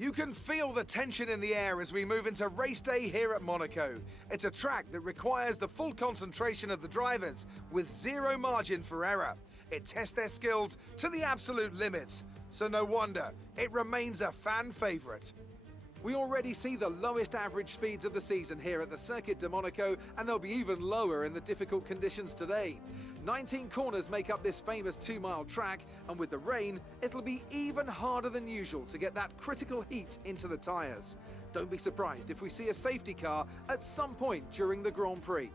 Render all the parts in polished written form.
You can feel the tension in the air as we move into race day here at Monaco. It's a track that requires the full concentration of the drivers with zero margin for error. It tests their skills to the absolute limits, so no wonder it remains a fan favourite. We already see the lowest average speeds of the season here at the Circuit de Monaco, and they'll be even lower in the difficult conditions today. 19 corners make up this famous 2-mile track, and with the rain, it'll be even harder than usual to get that critical heat into the tyres. Don't be surprised if we see a safety car at some point during the Grand Prix.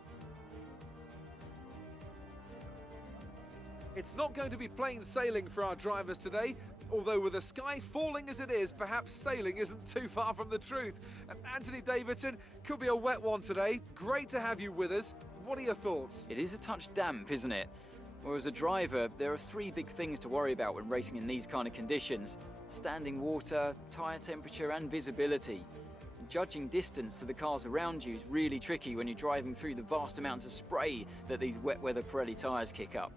It's not going to be plain sailing for our drivers today, although with the sky falling as it is, perhaps sailing isn't too far from the truth. Anthony Davidson, could be a wet one today. Great to have you with us. What are your thoughts? It is a touch damp, isn't it? Well, as a driver, there are 3 big things to worry about when racing in these kind of conditions: standing water, tyre temperature and visibility. Judging distance to the cars around you is really tricky when you're driving through the vast amounts of spray that these wet weather Pirelli tyres kick up.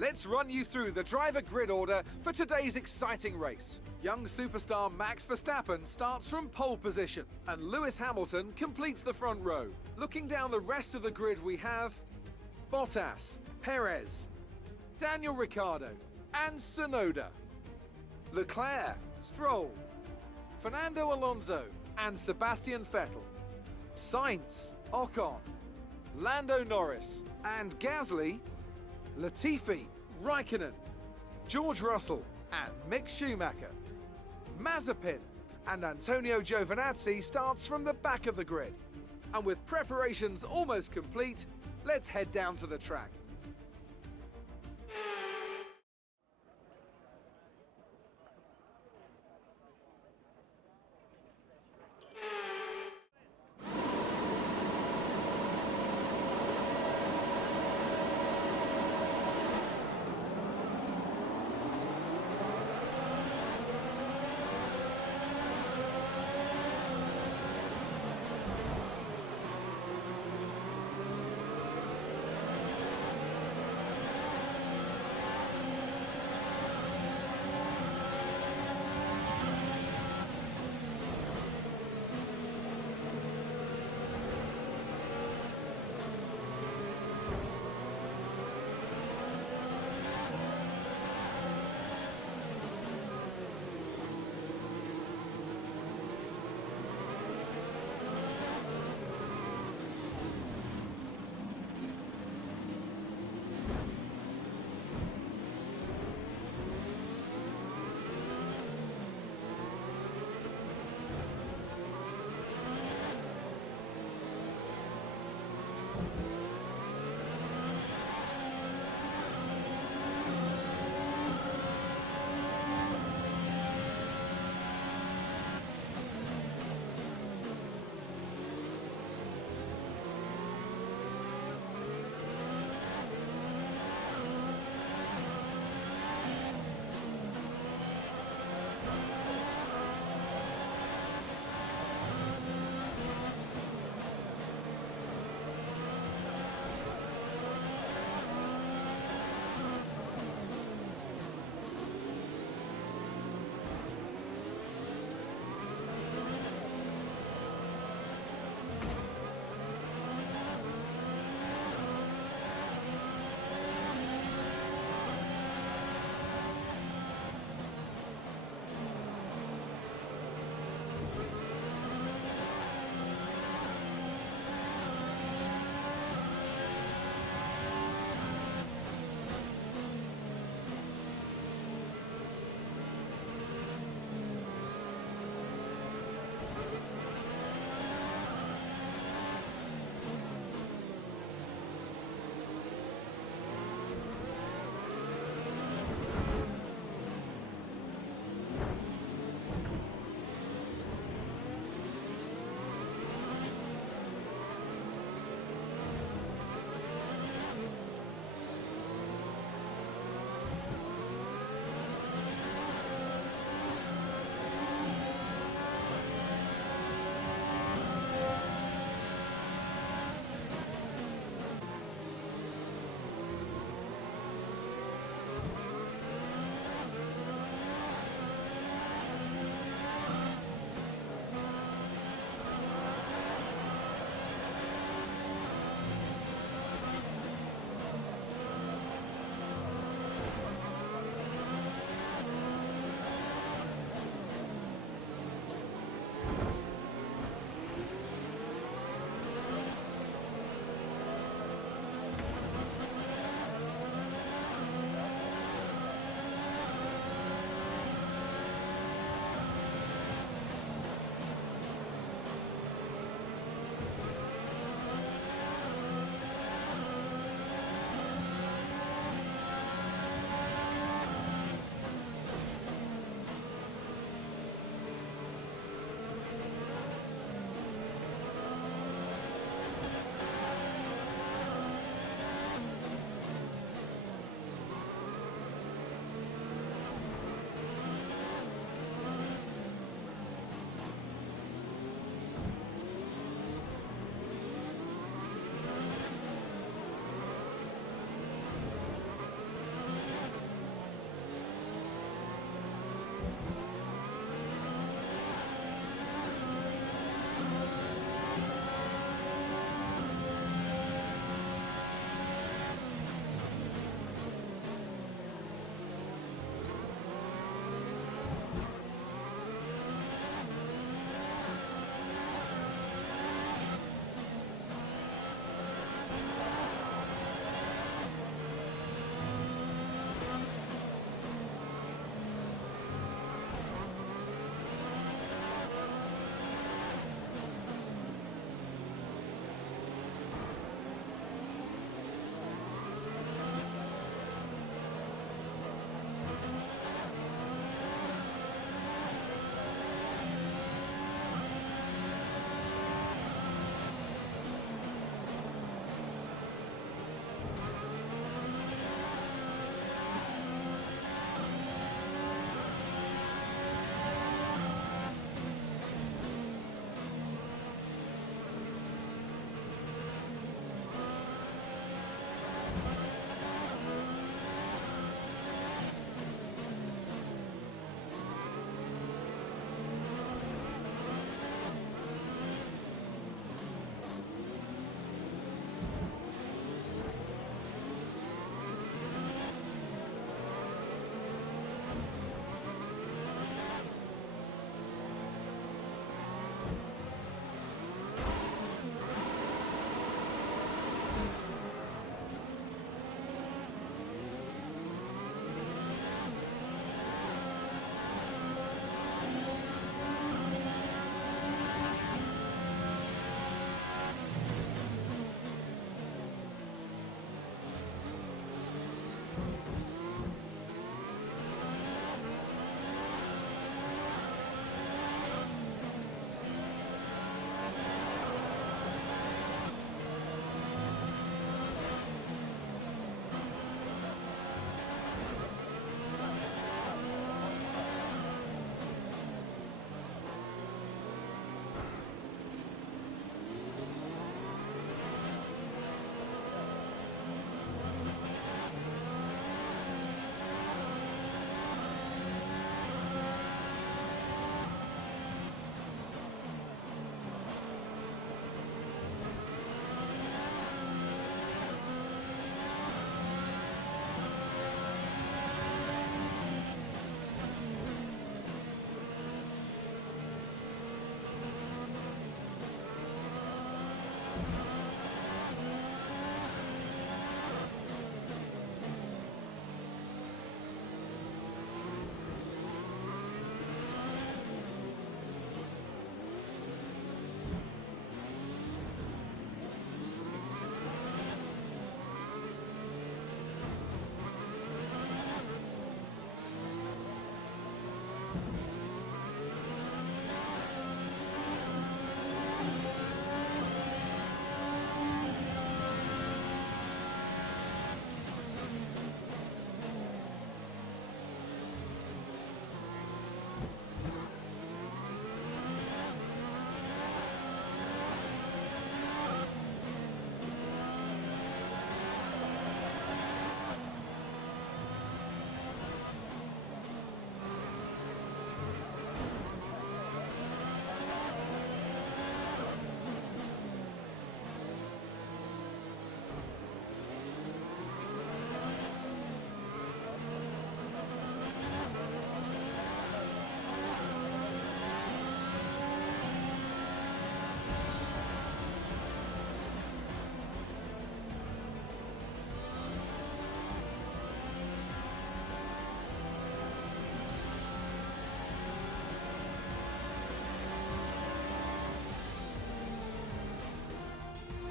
Let's run you through the driver grid order for today's exciting race. Young superstar Max Verstappen starts from pole position, and Lewis Hamilton completes the front row. Looking down the rest of the grid, we have Bottas, Perez, Daniel Ricciardo and Tsunoda, Leclerc, Stroll, Fernando Alonso and Sebastian Vettel, Sainz, Ocon, Lando Norris and Gasly, Latifi, Raikkonen, George Russell and Mick Schumacher. Mazepin and Antonio Giovinazzi starts from the back of the grid. And with preparations almost complete, let's head down to the track.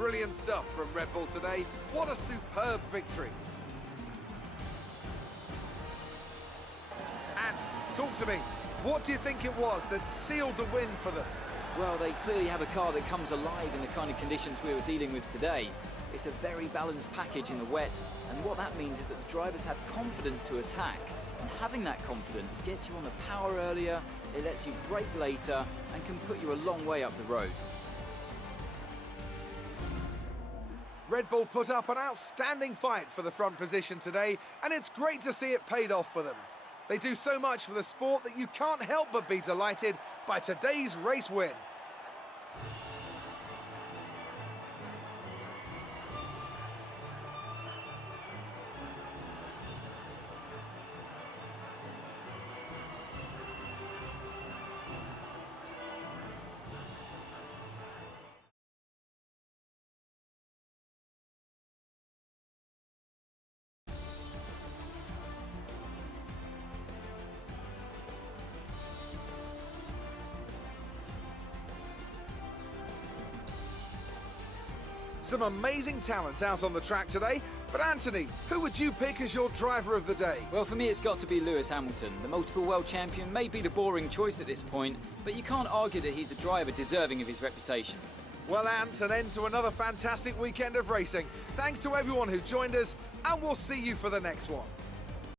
brilliant stuff from Red Bull today. What a superb victory. And talk to me. What do you think it was that sealed the win for them? Well, they clearly have a car that comes alive in the kind of conditions we were dealing with today. It's a very balanced package in the wet, and what that means is that the drivers have confidence to attack. And having that confidence gets you on the power earlier, it lets you brake later, and can put you a long way up the road. Red Bull put up an outstanding fight for the front position today, and it's great to see it paid off for them. They do so much for the sport that you can't help but be delighted by today's race win. Some amazing talent out on the track today, but Anthony, who would you pick as your driver of the day? Well, for me, it's got to be Lewis Hamilton. The multiple world champion may be the boring choice at this point, but you can't argue that he's a driver deserving of his reputation. Well, Ant, an end to another fantastic weekend of racing. Thanks to everyone who joined us, and we'll see you for the next one.